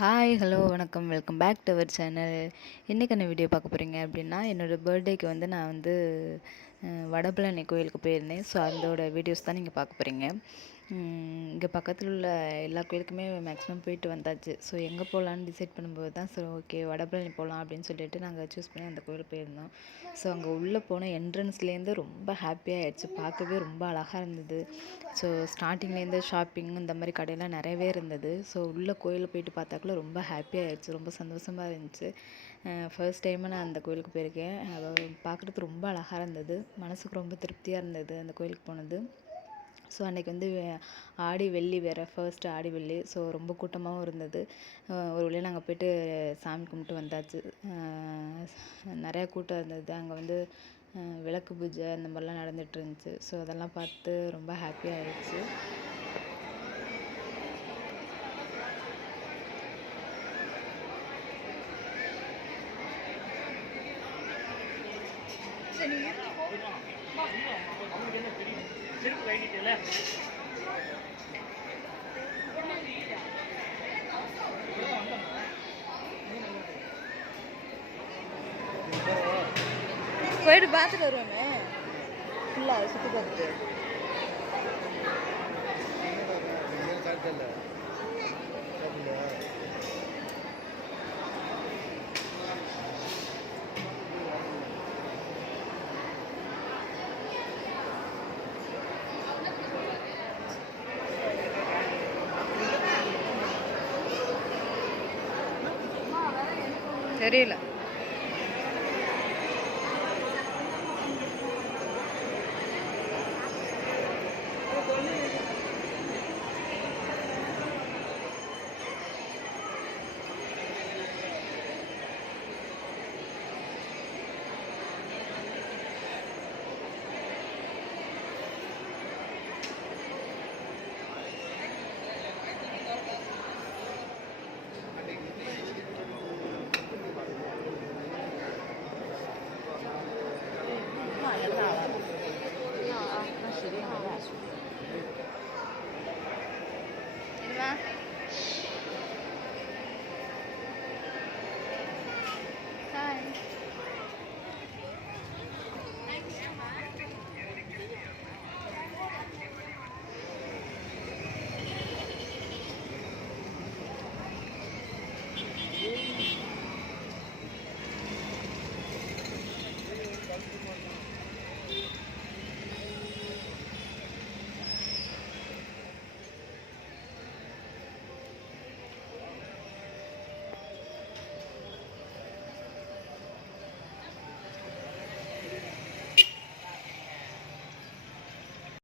Hi hello வணக்கம் welcome back to our channel. இன்றைக்கான video பார்க்க போகிறீங்க அப்படின்னா, என்னோடய பர்த்டேக்கு வந்து நான் வந்து வடபழனி கோயிலுக்கு போயிருந்தேன். ஸோ அதோட வீடியோஸ் தான் நீங்கள் பார்க்க போகிறீங்க. இங்கே பக்கத்தில் உள்ள எல்லா கோயிலுக்குமே மேக்ஸிமம் போயிட்டு வந்தாச்சு. ஸோ எங்கே போகலான்னு டிசைட் பண்ணும்போது தான் ஸோ ஓகே வடபழனி போகலாம் அப்படின்னு சொல்லிட்டு நாங்கள் சூஸ் பண்ணி அந்த கோயிலுக்கு போயிருந்தோம். ஸோ அங்கே உள்ளே போன என்ட்ரன்ஸ்லேருந்து ரொம்ப ஹாப்பியாக ஆயிடுச்சு. பார்க்கவே ரொம்ப அழகாக இருந்தது. ஸோ ஸ்டார்டிங்லேருந்து ஷாப்பிங் இந்த மாதிரி கடையெல்லாம் நிறையவே இருந்தது. ஸோ உள்ளே கோயிலில் போயிட்டு பார்த்தாக்குள்ள ரொம்ப ஹாப்பியாக ஆயிடுச்சு. ரொம்ப சந்தோஷமாக இருந்துச்சு. ஃபர்ஸ்ட் டைமாக நான் அந்த கோயிலுக்கு போயிருக்கேன். பார்க்குறதுக்கு ரொம்ப அழகாக இருந்தது. மனசுக்கு ரொம்ப திருப்தியாக இருந்தது அந்த கோயிலுக்கு போனது. ஸோ அன்றைக்கி வந்து ஆடி வெள்ளி வேறு, ஃபர்ஸ்ட் ஆடி வெள்ளி. ஸோ ரொம்ப கூட்டமாகவும் இருந்தது. ஒரு வழியாக நாங்கள் போய்ட்டு சாமி கும்பிட்டு வந்தாச்சு. நிறையா கூட்டம் இருந்தது. அங்கே வந்து விளக்கு பூஜை இந்த மாதிரிலாம் நடந்துகிட்டு இருந்துச்சு. ஸோ அதெல்லாம் பார்த்து ரொம்ப ஹாப்பியாக ஆயிடுச்சு. போயிட்டு பார்த்துட்டு வருவோமே, ஃபுல்லாக சுற்றி பார்த்துட்டு. தெரியல.